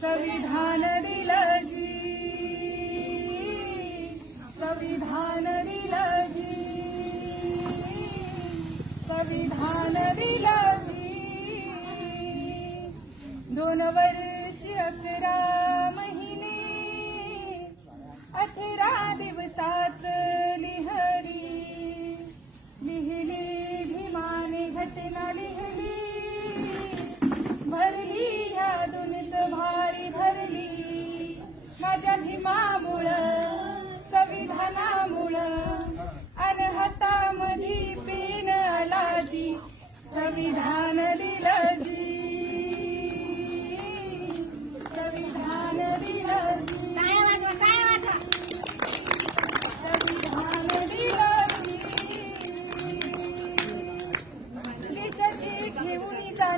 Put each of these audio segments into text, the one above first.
संविधान दिलं जी संविधान दिलं जी संविधान दिलं जी दोन वर्ष अकरा महिने अखेर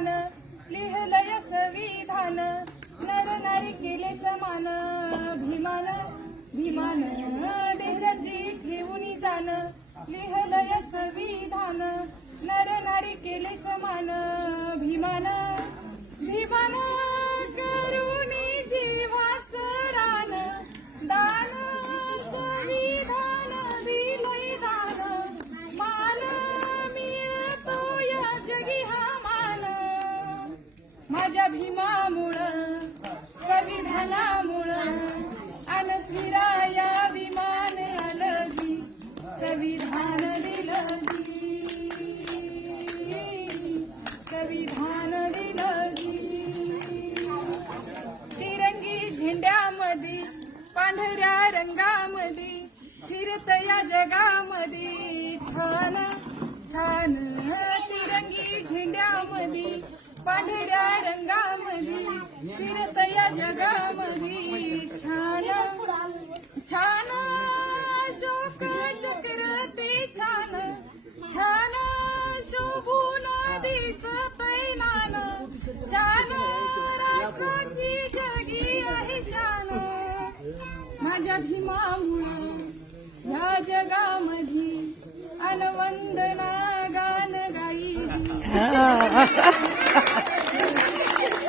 समान लिहलय संविधान. नर नारी केले समान भीमान भीमान देशाची ठेवून जाण. लिहलय संविधान नर नारी केले समान माझ्या भीमामुळं संविधानामुळं अन फिराया विमान आलं संविधान दिलगी. संविधान दिलगी. तिरंगी झेंड्यामध्ये पांढऱ्या रंगामध्ये फिरत या जगामध्ये छान छान तिरंगी झेंड्यामध्ये पांढऱ्या रंगामध्ये फिरत या जगामध्ये छान छान शोक चक्र ते छान छान शोभून दिसत नान. छान राष्ट्राची जगी आहे शान. माझ्या भीमामुळं ह्या जगामध्ये अनवंदना गान गाई.